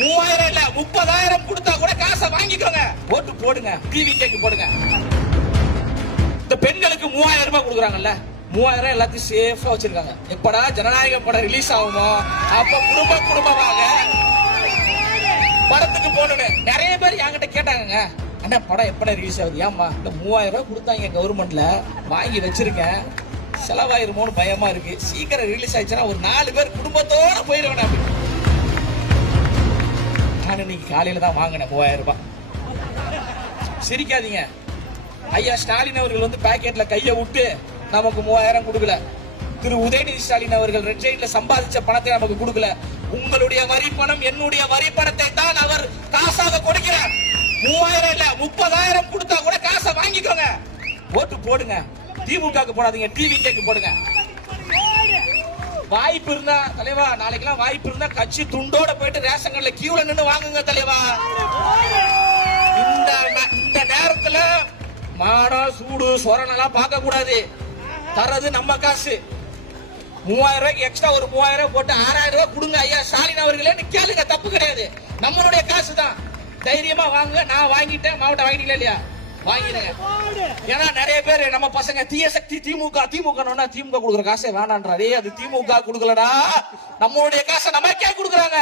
3000 இல்ல 30,000 கொடுத்தா கூட காசை வாங்கிக்கோங்க, ஓட்டு போடுங்க, டிவி கேக்கு போடுங்க. இந்த பெண்களுக்கு 3000 ரூபாய் கொடுக்குறாங்கல்ல, 3000 எல்லாத்தையும் சேஃபா வச்சிருக்காங்க. எப்படா ஜனநாயக படம் ரிலீஸ் ஆகுமோ அப்ப குடும்பமாக படத்துக்கு போகணும்னு நிறைய பேர் என்கிட்ட கேட்டாங்க. அண்ணா படம் எப்படா ரிலீஸ் ஆகுது? ஏமா இந்த 3000 ரூபாய் கொடுத்தாங்க கவர்மெண்ட்ல, வாங்கி வச்சிருக்கேன், செலவாயிருமோன்னு பயமா இருக்கு. சீக்கிரம் ரிலீஸ் ஆயிடுச்சுன்னா ஒரு 4 பேர் குடும்பத்தோட போயிருவேன் அப்படின்னு. நான் இன்னைக்கு காலையில தான் வாங்கினேன் 3000 ரூபாய். சிரிக்காதீங்க, ஐயா ஸ்டாலின் அவர்கள் வந்து பாக்கெட்ல கையை விட்டு நமக்கு 3000 கொடுக்கல. திரு உதயநிதி ஸ்டாலின் அவர்கள் ரெட் ஜெயின்ல சம்பாதிச்ச பணத்தை நமக்கு கொடுக்கல. உங்களுடைய வரி பணம், என்னுடைய வரி பணத்தை தான் அவர் காசாக கொடுக்கிறார். 3000 இல்ல 30,000 கொடுத்தா கூட காசை வாங்கிக்கோங்க, ஓட்டு போடுங்க. திமுகக்கு போடாதீங்க, டிவி கேக்கு போடுங்க. வாய்ப்பு இருந்தா தலைவா, நாளைக்கெல்லாம் வாய்ப்பு இருந்தா கட்சி துண்டோட போயிட்டு ரேஷன் கடையில கியூல நின்று வாங்குங்க தலைவா. இந்த நேரத்துல மானம் சூடு சொரணெல்லாம் பார்க்க கூடாது. தரது நம்ம காசு. 3000 ரூபாய்க்கு எக்ஸ்ட்ரா ஒரு 3000 ரூபாய் போட்டு 6000 ரூபாய் கொடுங்க ஐயா ஸ்டாலின் அவர்களே கேளுங்க, தப்பு கிடையாது. நம்மளுடைய காசு தான், தைரியமா வாங்க. நான் வாங்கிட்டேன், மாவட்டம் வாங்கிட்டீங்களா இல்லையா? வாங்கிடுங்க. ஏன்னா நிறைய பேர் நம்ம பசங்க தீய சக்தி திமுக திமுக கொடுக்குற காசே வேணான்றாரு. அது திமுக கொடுக்கலடா, நம்மளுடைய காசை நமக்கே கொடுக்குறாங்க.